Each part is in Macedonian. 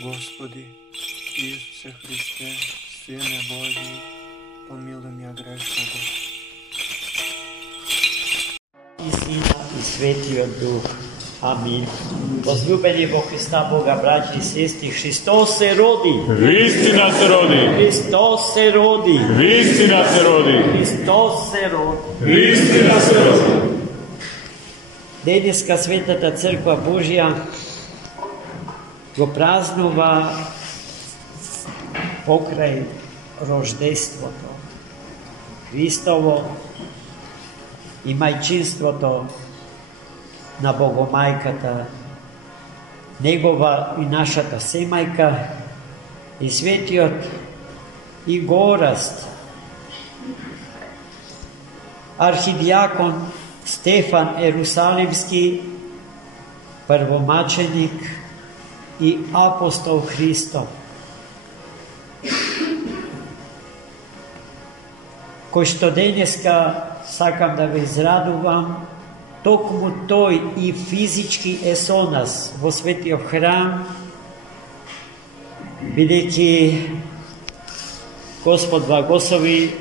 Господи, Исусе Христе, Сине Божий, помилуй меня грешного. И Сина, и Светиот Дух. Амин. Возлюбени во Христа Бога, братья и сестры, Христос се роди. Вистина се роди. Христос се роди. Вистина се роди. Христос се роди. Вистина се роди. Денеска Светата Црква Божия го празнува покрај рождеството Христово и мајчинството на Богомајката, Негова и нашата семајка, и светиот и гораст архидиакон Стефан Ерусалимски, првомаченик и апостол Христов, кој што денеска сакам да ве израдувам, токму тој и физички е со нас во светиот храм, бидејќи Господ благослови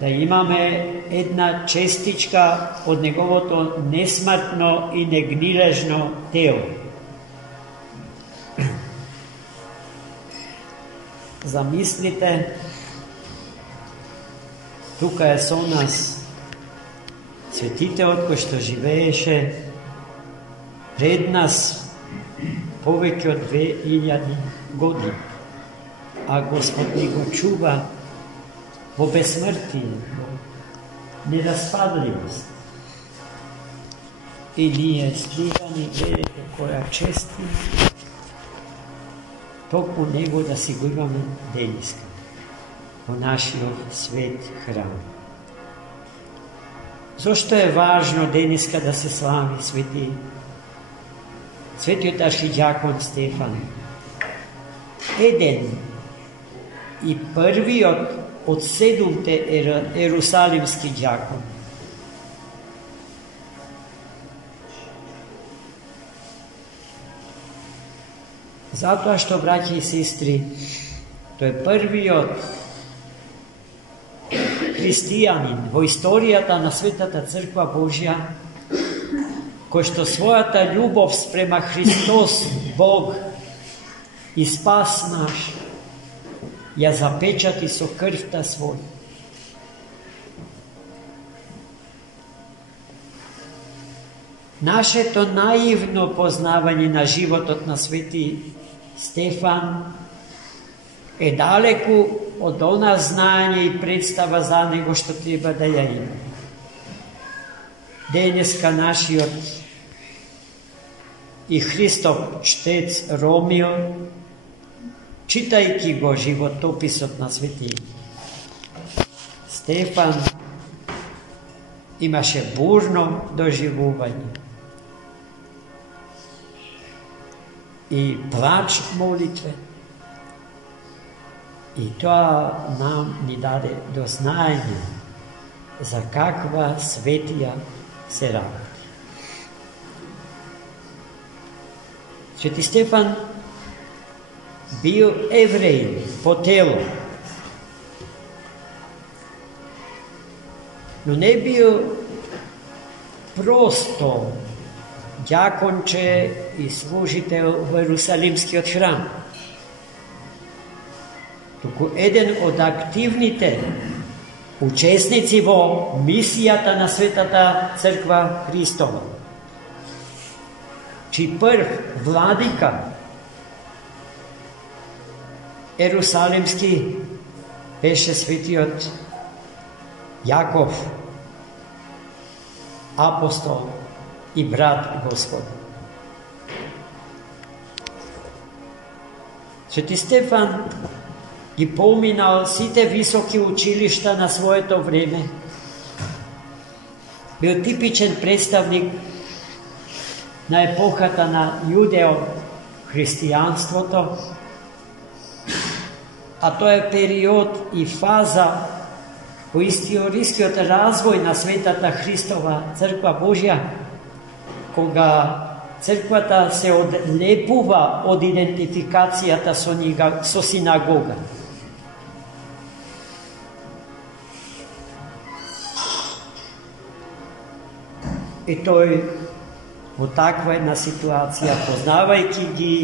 да имаме една честичка од неговото несмртно и негнилежно тело. Замислите, тука е со нас светителот кој што живееше пред нас повеќе од 2000 години, а Господ ни го чува во безсмртие, во нераспадливост. И ние стигани, гледате која чести, токму него да си го имаме денеска во нашиот свет храм. Зошто е важно денеска да се слави светиот архидиакон Стефан? Еден и првиот од 7 ерусалимски дјакони. Затоа што, браќи и сестри, тој е првиот христијанин во историјата на Светата Црква Божја, кој што својата љубов спрема Христос, Бог и спас наш, ја запечати со крвта своја. Нашето наивно познавање на животот на свети Стефан е далеку од она знаење и представа за него што треба да ја има. Денеска нашиот и Христов чтец Ромио, читајќи го животописот на свети Стефан, имаше бурно доживување и плач молитве. И тоа нам ни даде до знаење за каква светија се работи. Свети Стефан бил евреин по тело, но не бил просто дјаконче и служител во Ерусалимскиот храм, туку еден од активните учесници во мисијата на Светата Црква Христова, чиј прв владика Ерусалимски беше светиот Јаков, апостол и брат Господ. Свети Стефан ги поминал сите високи училишта на своето време. Бил типичен представник на епохата на јудео-христијанството, а тоа е период и фаза во историјскиот развој на Светата Христова Црква Божја, кога црквата се одлепува од идентификацијата со синагога. И тој во таква една ситуација, познавајќи ги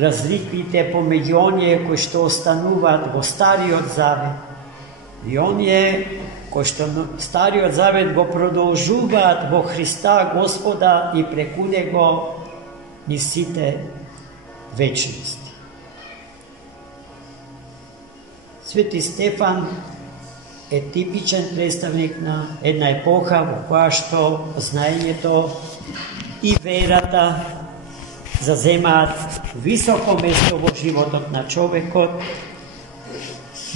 разликите помеѓу оние кои што остануваат во Стариот Завет и оние кои што Стариот Завет го продолжуваат во Христа Господа и преку Него низ сите вечности. Свети Стефан е типичен представник на една епоха во која што знаењето и верата заземаат високо место во животот на човекот,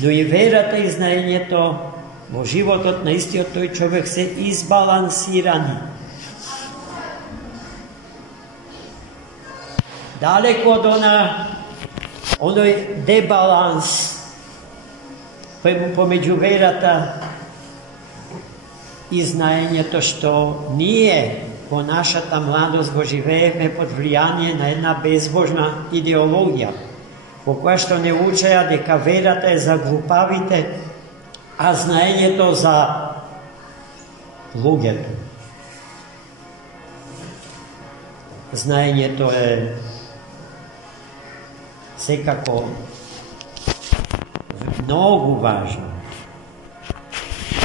но и верата и знаењето во животот на истиот тој човек се избалансирани. Далеко од оној дебаланс помеѓу верата и знаењето што ние во нашата младост го живееме под влијание на една безбожна идеологија, во која што не учеа дека верата е за глупавите, а знаењето за луѓето. Знаењето е секако многу важно.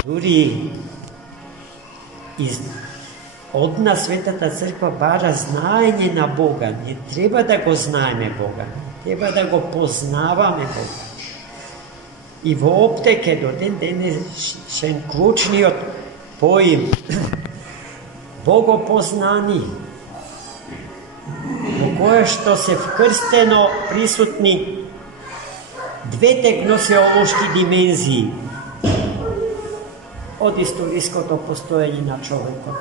Дури од нас Светата Црква бара знаење на Бога. Не треба да го знаеме Бога, треба да го познаваме Бога. И воопштеке до ден денешен клучниот поим Богопознани, во кое што се вкрстено присутни двете гносеолошки димензии од историското постоење на човекот,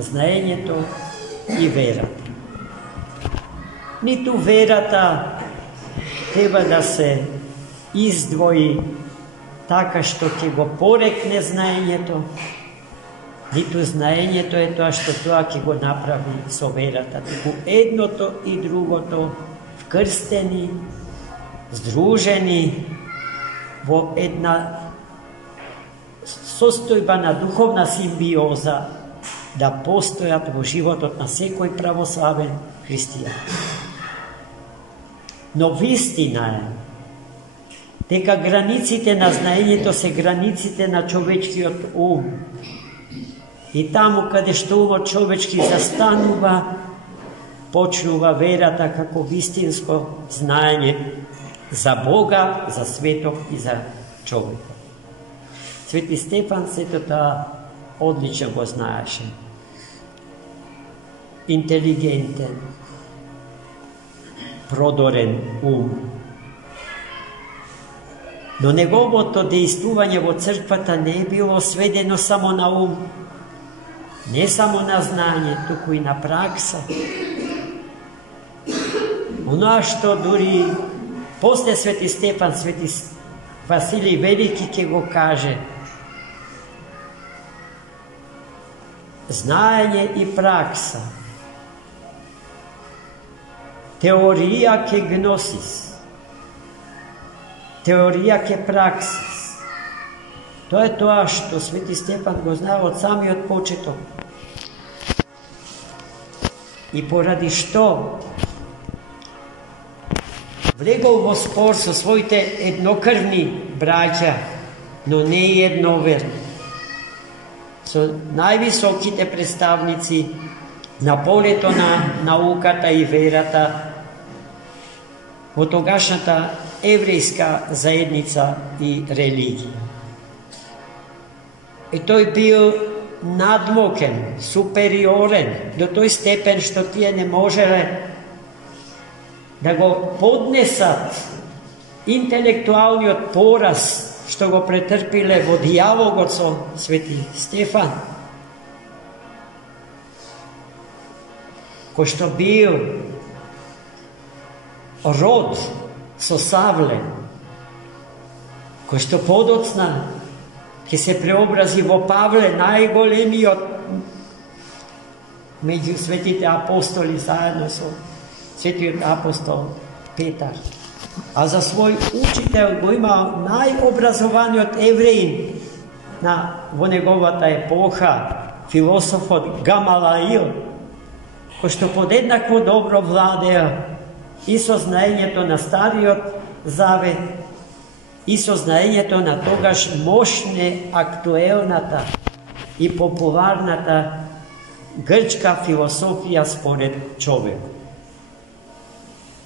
знаењето и верата. Ниту верата треба да се издвои така што ќе го порекне знаењето, ниту знаењето е тоа што тоа ќе го направи со верата. Туку едното и другото вкрстени, здружени во една состојба на духовна симбиоза да постојат во животот на секој православен христијан. Но вистина е дека границите на знаењето се границите на човечкиот ум. И таму каде што умот човечки застанува, почнува верата како вистинско знаење за Бога, за светот и за човекот. Свети Стефан сето тоа одлично го знаеше. Интелигентен, продорен ум. Но неговото дејствување во црквата не е било сведено само на ум, не само на знање, туку и на пракса. Оноа што дури после Свети Стефан, Свети Василий Велики ќе го каже: знаење и пракса, теорија ке гносис, теорија ке праксис. Тоа е тоа што Свети Стефан го знае од самиот почеток. И поради што влегол во спор со своите еднокрвни браќа, но не и едноверни, со највисоките представници на полето на науката и верата во тогашната еврејска заедница и религија. И тој бил надмокен, супериорен, до тој степен што тие не можеле да го поднесат интелектуалниот пораз што го претрпиле во дијалогот со Свети Стефан, кој што бил род со Савле, кој што подоцна ќе се преобрази во Павле, најголемиот među svetite apostoli zajedno su svetijot apostol Petar. A za svoj učitelj go ima najobrazovaniji od Evrejin na negovata epoha, filosof od Gamalail, ko što podjednako dobro vlade i soznajenje to na starijot zavet, i soznajenje to na togaž moćne, aktuelnata i popularnata grčka filosofija spored čovjeku.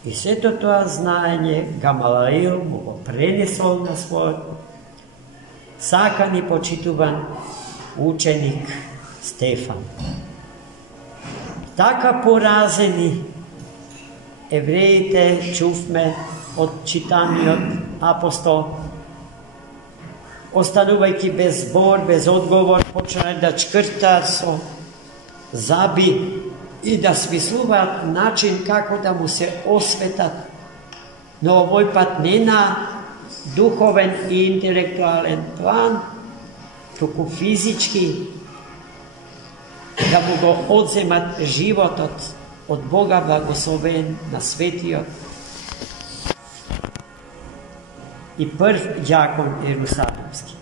I sve to znanje Gamalail mu prenesol na svoj sakani počituvan učenik Stefan. Taka porazeni Evrejite čufme od čitanja od apostol, ostanuvajki bez zbor, bez odgovor, počne da čkrta so zabi i da smisluva način kako da mu se osvetat, no ovoj pat ne na duhoven i intelektualen plan, tuku fizički, da mu go odzemat život od Boga blagosloven na svetio. I prv đakon Jerusalimski.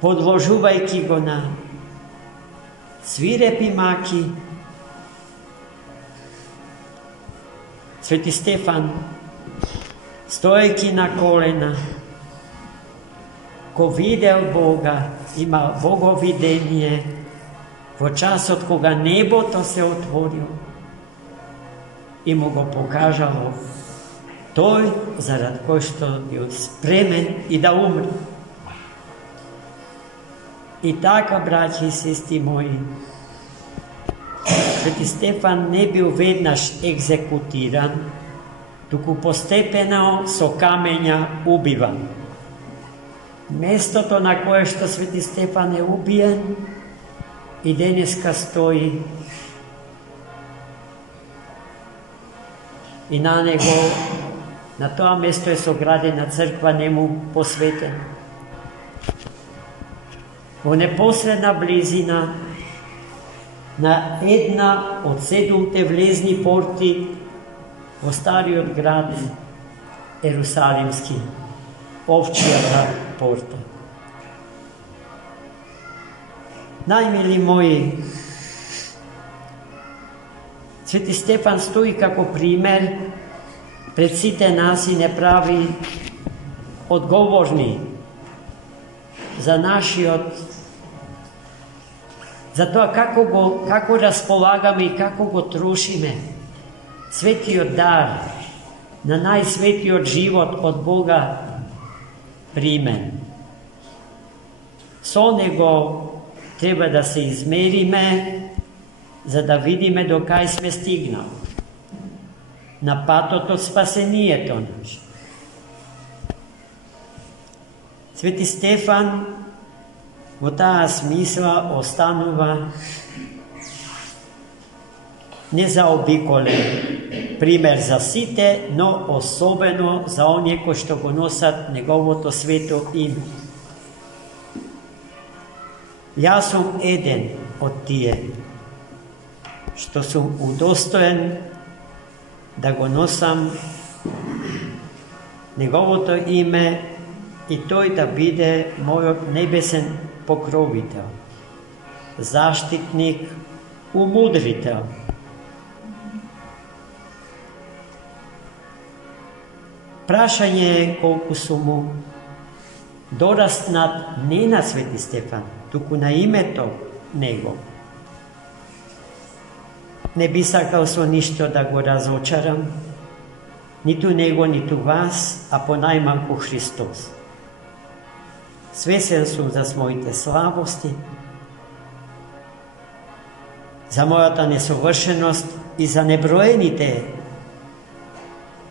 Podložuvajki go na svirepi maki, Sveti Stefan stojeki na kolena, ko videl Boga, ima bogovidenje, v čas od koga nebo to se otvoril i mu go pokažalo toj, zarad ko što je spremen i da umre. I tako, braći i sestri moji, Sveti Stefan ne bil vednaš egzekutiran, tuku postepeno so kamenja ubivan. Mesto to na koje što Sveti Stefan je ubijen i deneska stoji i na nego, na to mesto je sogradena crkva njemu posvetena. V neposredna blizina na jedna od 7 vlezni porti v stari od grad Jerusalimski, ovčjega porta. Najmili moji, Sveti Stefan stoji kako primer pred site nas i ne pravi odgovorni za naši za to kako raspolagamo i kako go trošime. Sveti od dar, na najsvetiji od život od Boga primen. So nego treba da se izmerime, za da vidime do kaj sme stignali. Na patot od spasenije to naš. Sveti Stefan v ta smisla ostanuva nezaobikolen primer za site, no osobeno za onje ko što go nosat njegovo to sveto ime. Ja sam eden od tije, što sam udostojen da go nosam njegovo to ime i to da bide moj nebesen pokrovitelj, zaštitnik, umudritelj. Prašanje je koliko su mu dorastnat ne na Sveti Stefan, tuku na ime to nego. Ne bi sakal so ništo da go razočaram, ni tu nego, ni tu vas, a ponajmanku Hristos. Svesen sam za svojite slabosti, za moja ta nesovršenost i za nebrojenite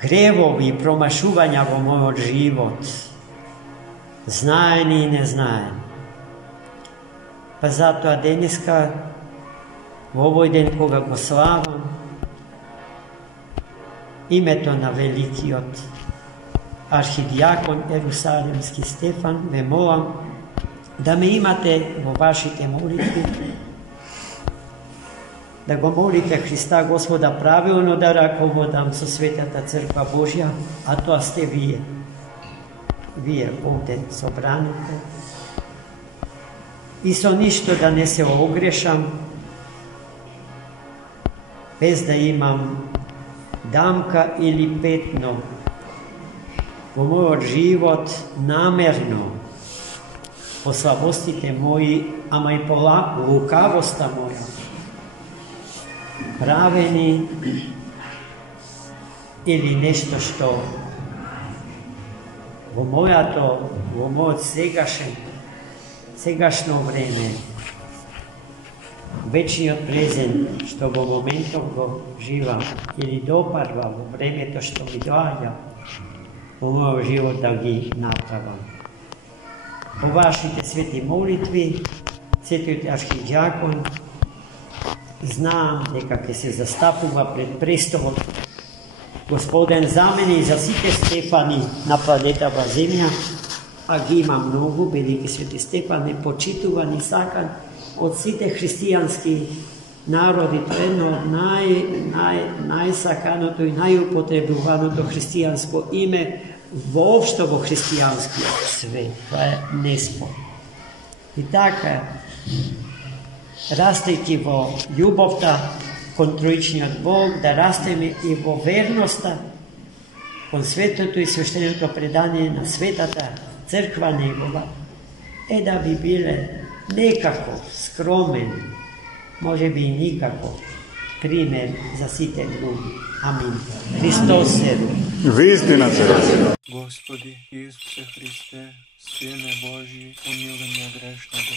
grevovi i promašuvanja vo moj život, znajeni i neznajeni. Pa zato a deniska v ovoj den koga go slavam, ime to na veliki od arhidjakon Jerusalimski Stefan, me molam da me imate vo vašite molitvi, da go molite Hrista Gospoda pravilno, da rakovodam со Светата Црква Божја, a to ste vije. Vije ovdje sobranite. I so ništo da ne se ogrešam, bez da imam damka ili petno u moj život namerno, po slabostite moji, ama i po lukavosta moja, praveni ili nešto što u moj segašno vreme, večni prezent, što u momentom go živam ili doparva u vreme to što mi događa u moj život da gi napravam. Po vašite sveti molitvi, sveti arhidjakon, znam nekako se zastapuva pred prestolom Gospodin za mene i za site Stefani na planetama Zemlja, a gi ima mnogo, veliki sveti Stefan, nepočituvani sakan od site hristijanskih narodi, to je jedno od najsakaното i najupotrebovanото hristijansko ime uopšte vo hristijanski svet. To je nesporno. I tako, rastejte vo ljubovta kon trojičniот Bog, da rasteme i vo verноста kon светото и свещеното предание на Светата Црква Негова, да би биле некако скромен, може би и никако, пример за сите други. Амин. Христос се роди. Вистина се роди. Господи Исусе Христе, Сине Божий, помилуй меня грешного.